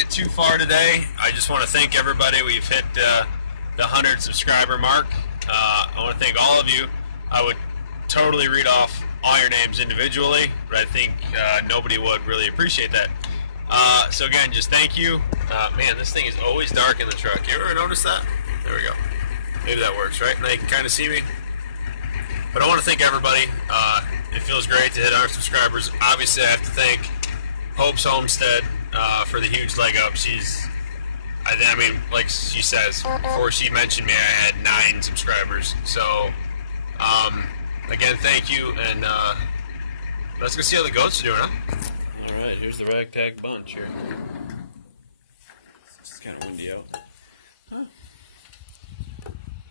get too far today. I just want to thank everybody. We've hit the 100 subscriber mark. I want to thank all of you. I would totally read off all your names individually, but I think nobody would really appreciate that. So again, just thank you. Man, this thing is always dark in the truck. You ever notice that? There we go. Maybe that works, right? Now you can kind of see me. But I want to thank everybody. It feels great to hit our subscribers. Obviously, I have to thank Hope's Homestead for the huge leg up. I mean, like she says, before she mentioned me, I had 9 subscribers. So, again, thank you, and let's go see how the goats are doing, huh? All right, here's the ragtag bunch here. It's kind of windy out. Huh?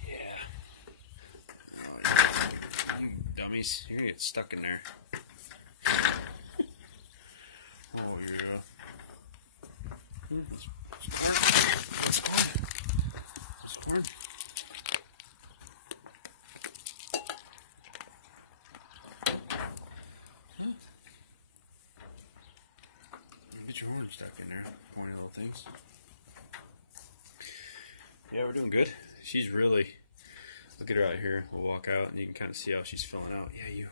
Yeah. Oh, you dummies, you're gonna get stuck in there. Oh, yeah. Corn. Get your horn stuck in there, pointy little things. Yeah, we're doing good. She's really, look at her out here. We'll walk out and you can kind of see how she's filling out. Yeah.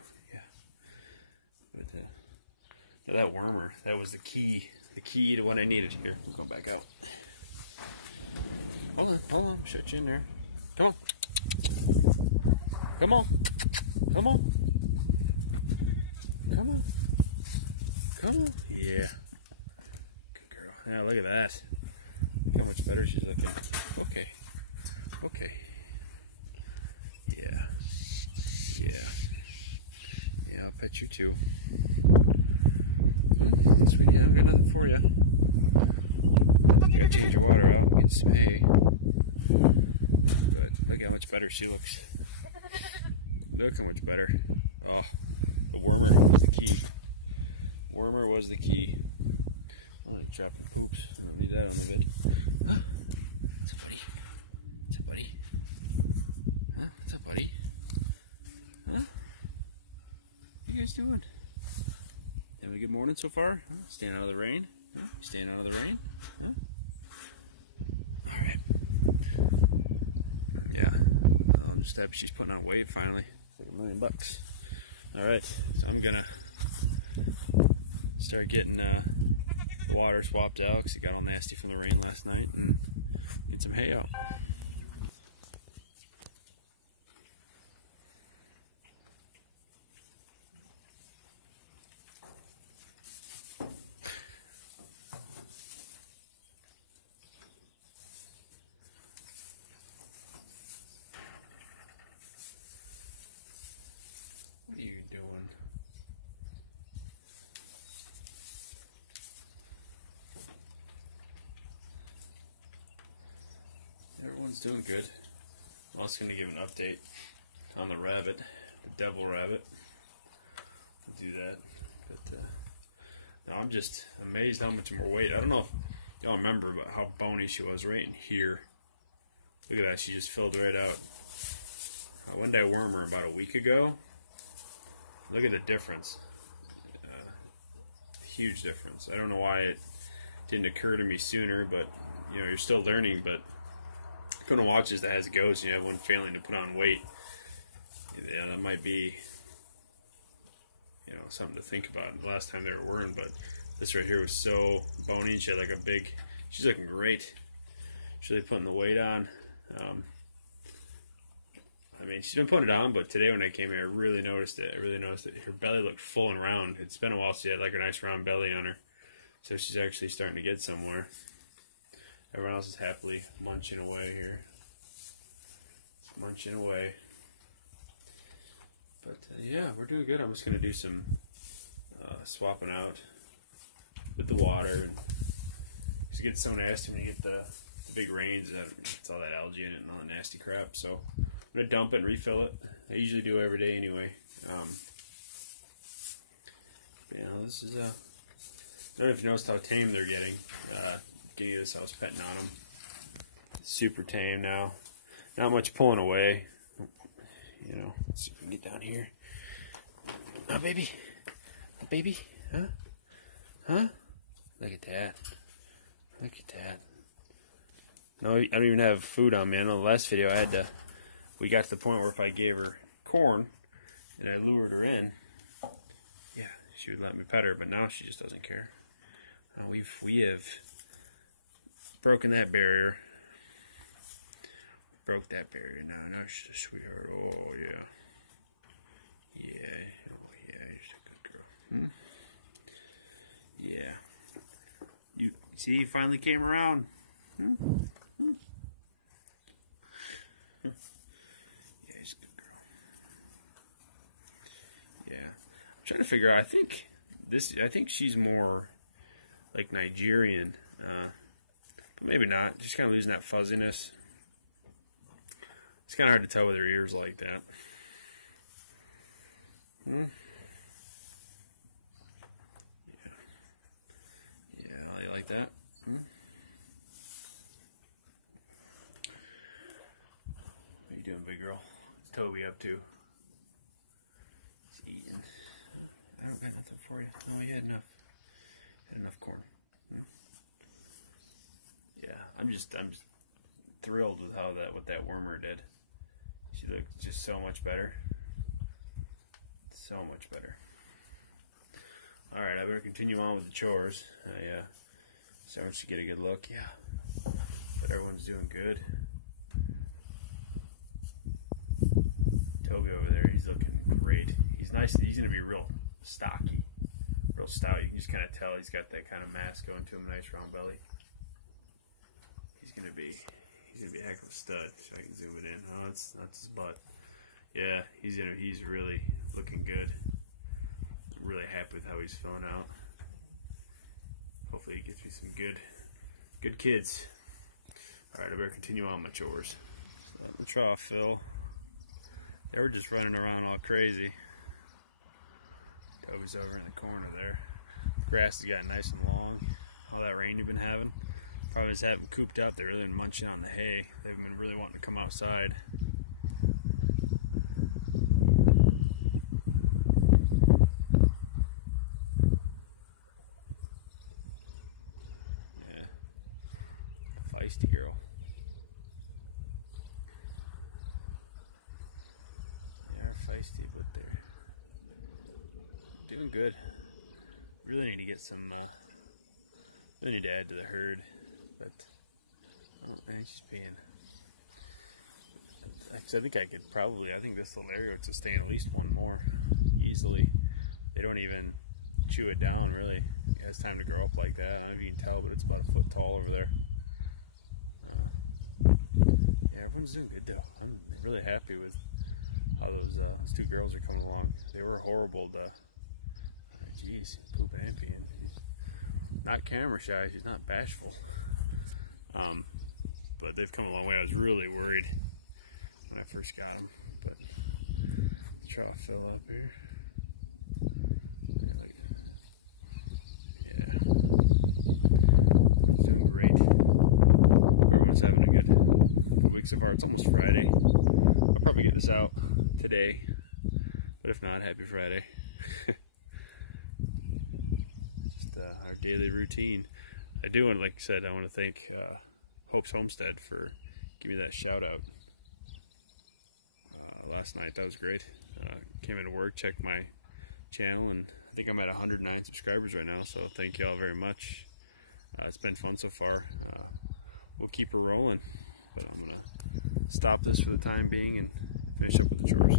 But that wormer, that was the key to what I needed here. Go back out. Hold on, shut you in there. Come on. Yeah. Good girl. Yeah, look at that. Look how much better she's looking. Okay. Yeah, I'll pet you too. Sweetie, I've got nothing for you. You gotta change your water out, get some hay. But look how much better she looks. Look how much better. Oh, the wormer was the key. Wormer was the key. I'm gonna drop the poops. I don't need that on the bed. Huh? What's up, buddy? What's up, buddy? Huh? What you guys doing? Having a good morning so far? Huh? Staying out of the rain? Huh? Staying out of the rain? Huh? Alright. Yeah. I'm just happy she's putting on weight finally. Like $1 million. Alright, so I'm gonna start getting water swapped out because it got all nasty from the rain last night, and get some hay out. What are you doing? Everyone's doing good. I'm also going to give an update on the rabbit, the devil rabbit. I'll do that. But no, I'm just amazed how much more weight. I don't know if y'all remember but how bony she was right in here. Look at that, she just filled right out. When did I worm her? About a week ago. Look at the difference. Huge difference. I don't know why it didn't occur to me sooner, but you know, you're still learning. But couldn't watch this that has goats and you have one failing to put on weight. Yeah, that might be, you know, something to think about. The last time they were wormed, but this right here was so bony. She had like a big. She's looking great. She's really putting the weight on. I mean, she's been putting it on, but today when I came here, I really noticed it. Her belly looked full and round. It's been a while since she had like a nice round belly on her. So she's actually starting to get somewhere. Everyone else is happily munching away here. Munching away. But yeah, we're doing good. I'm just going to do some swapping out with the water. Because it gets so nasty when you get the big rains. It's all that algae in it and all the nasty crap. So I'm going to dump it and refill it. I usually do every day anyway. You know, this is I don't know if you noticed how tame they're getting. Getting this, I was petting on them. Super tame now. Not much pulling away. You know, let's see if we can get down here. Oh, baby. Oh, baby. Huh? Huh? Look at that. Look at that. No, I don't even have food on me. I know the last video we got to the point where if I gave her corn and I lured her in, yeah, she would let me pet her, but now she just doesn't care. We have broken that barrier. Broke that barrier now. Now she's a sweetheart. Oh, yeah. Yeah. Oh, yeah. You're a good girl. Yeah. You see, you finally came around. Yeah, she's a good girl. Yeah. I'm trying to figure out, I think she's more like Nigerian. But maybe not. She's kind of losing that fuzziness. It's kind of hard to tell with her ears like that. Yeah. Yeah, you like that? What are you doing, big girl? What's Toby up to? He's eating. I don't got nothing for you. No, we had enough. Had enough corn. Yeah, I'm just thrilled with what that wormer did. She looked just so much better. So much better. Alright, I better continue on with the chores. Starting to get a good look. Yeah. But everyone's doing good. Toby over there, he's looking great. He's nice. He's going to be real stocky. Real stout. You can just kind of tell he's got that kind of mass going to him. Nice round belly. He's going to be a heck of a stud. So I can zoom it in. Oh, that's his butt. Yeah, he's really looking good. I'm really happy with how he's filling out. Hopefully he gets me some good kids. Alright, I better continue on my chores. So let the trough fill. They were just running around all crazy. Toby's over in the corner there. The grass has gotten nice and long. All that rain you've been having. Probably just have them cooped up. They're really been munching on the hay. They've been really wanting to come outside. Yeah. Feisty girl. They are feisty, but they're doing good. Really need to get some, really need to add to the herd. But I don't think she's being. Actually, I think this little area would sustain at least one more easily. They don't even chew it down really. It has time to grow up like that. I don't know if you can tell, but it's about a foot tall over there. Yeah, everyone's doing good though. I'm really happy with how those two girls are coming along. They were horrible to. Jeez, poop and peeing. She's not camera shy. She's not bashful. But they've come a long way. I was really worried when I first got them, but the trough fill up here. Yeah, it's doing great. Everyone's having a good week so far. It's almost Friday. I'll probably get this out today, but if not, happy Friday. Just our daily routine. I do want, like I said, I want to thank Hope's Homestead for giving me that shout out last night. That was great. Came into work, checked my channel, and I think I'm at 109 subscribers right now, so thank you all very much. It's been fun so far. We'll keep her rolling, but I'm going to stop this for the time being and finish up with the chores.